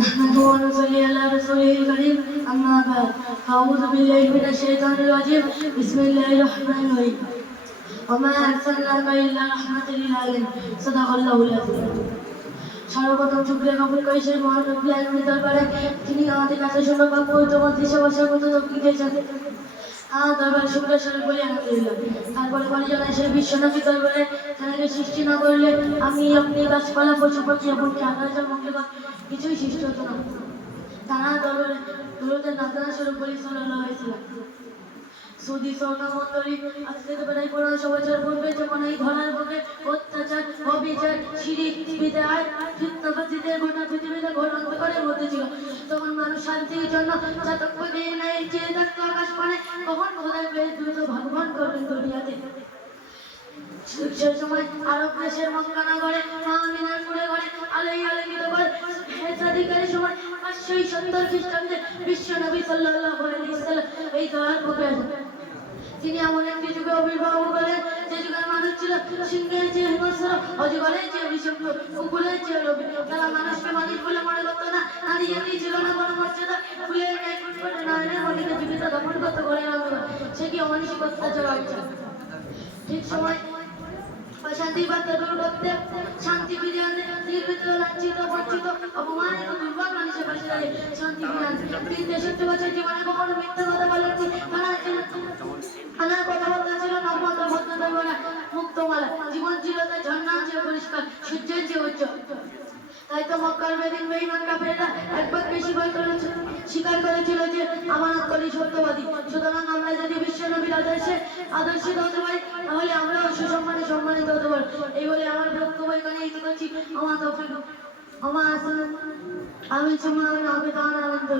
نحمده ونصلي على رسوله الكريم أما بعد أعوذ بالله من الشيطان الرجيم بسم الله الرحمن الرحيم وما أرسلناك إلا رحمة للعالمين صدق الله العظيم সর্বপ্রথম শুকরিয়া জ্ঞাপন করি সেই মহান রব্বুল আলামিনের দরবারে যিনি আমাদের কাছে সুন্দর পবিত্র মধ্যে বসার মতো তৌফিক দিয়েছেন। দরবারে শুকরিয়া স্মরণ করি আলহামদুলিল্লাহ। তারপরে বলি জানাই সেই বিশ্বনবী দরবারে যাকে সৃষ্টি না করলে আমি আপনি গাছপালা পশু পাখি এমনকি আকাশ মঙ্গল কিছুই সৃষ্টি হতো না। তারা দরবারে দরুদের নাজানা শুরু করি সাল্লাল্লাহু আলাইহি ওয়াসাল্লাম। সুদি সোনা মন্ডলী আজকে তো বেড়াই পড়া সবাই বলবে যেমন এই ধরার বুকে অত্যাচার অবিচার শিরিক বিদআত ফিতনাবাজিদের গোটা পৃথিবীতে ঘোর অন্ধকারের মধ্যে ছিল। তখন মানুষ শান্তির জন্য যতক্ষণ দিয়ে নাই চেয়ে থাকতো আকাশ পানে কখন খোদার পেয়ে দ্রুত ভগবান করবেন দুনিয়াতে। সেই সময় আরব দেশের মক্কা নগরে আমিনার পুরে ঘরে আলাই আলোকিত করে হেসাদিকারী সময় 570 খ্রিস্টাব্দে বিশ্ব নবী সাল্লাল্লাহু আলাইহি ওয়াসাল্লাম এই দয়ার বুকে আসেন। তিনি এমন একটি যুগে আবির্ভাব করেন যে যুগের মানুষ ছিল সিংহের চেয়ে হিংস্র, অজগরের চেয়ে বিষাক্ত, কুকুরের চেয়ে লোভী। তারা মানুষকে মানুষ বলে মনে করতো না, নারী জাতি ছিল না কোনো মর্যাদা, ফুলের ন্যায় ফুটফুটে নয়নের মণিকে জীবিত দমন করতে করে রাখবে। সে কি অমানসিক অত্যাচার হচ্ছে। ঠিক সময় অশান্তি বার্তা দূর করতে শান্তি ফিরিয়ে আনতে নির্বিত লাঞ্ছিত বঞ্চিত অপমানিত দুর্বল মানুষের পাশে দাঁড়িয়ে শান্তি ফিরিয়ে আনতে 63 বছর জীবনে কখনো মিথ্যা কথা বলেননি। তার কথাবার্তা ছিল নম্রতা ভদ্রতা বলা মুক্তমালা, জীবন ছিল তার ঝর্ণার চেয়ে পরিষ্কার, সূর্যের চেয়ে উজ্জ্বল। তাই তো মক্কার বেদিন বেঈমান কাফেররা একবার বেশি ভয় করেছে, স্বীকার করেছিল যে আমানতকারী সত্যবাদী। সুতরাং আমরা যদি বিশ্ব নবীর আদর্শিত হতে পারি তাহলে আমরাও সুসম্মানে সম্মানিত হতে পারি। এই বলে আমার বক্তব্য এখানে এই করছি। আমার তৌফিক আমার আসলে আমি সুমার আবেদন আনন্দ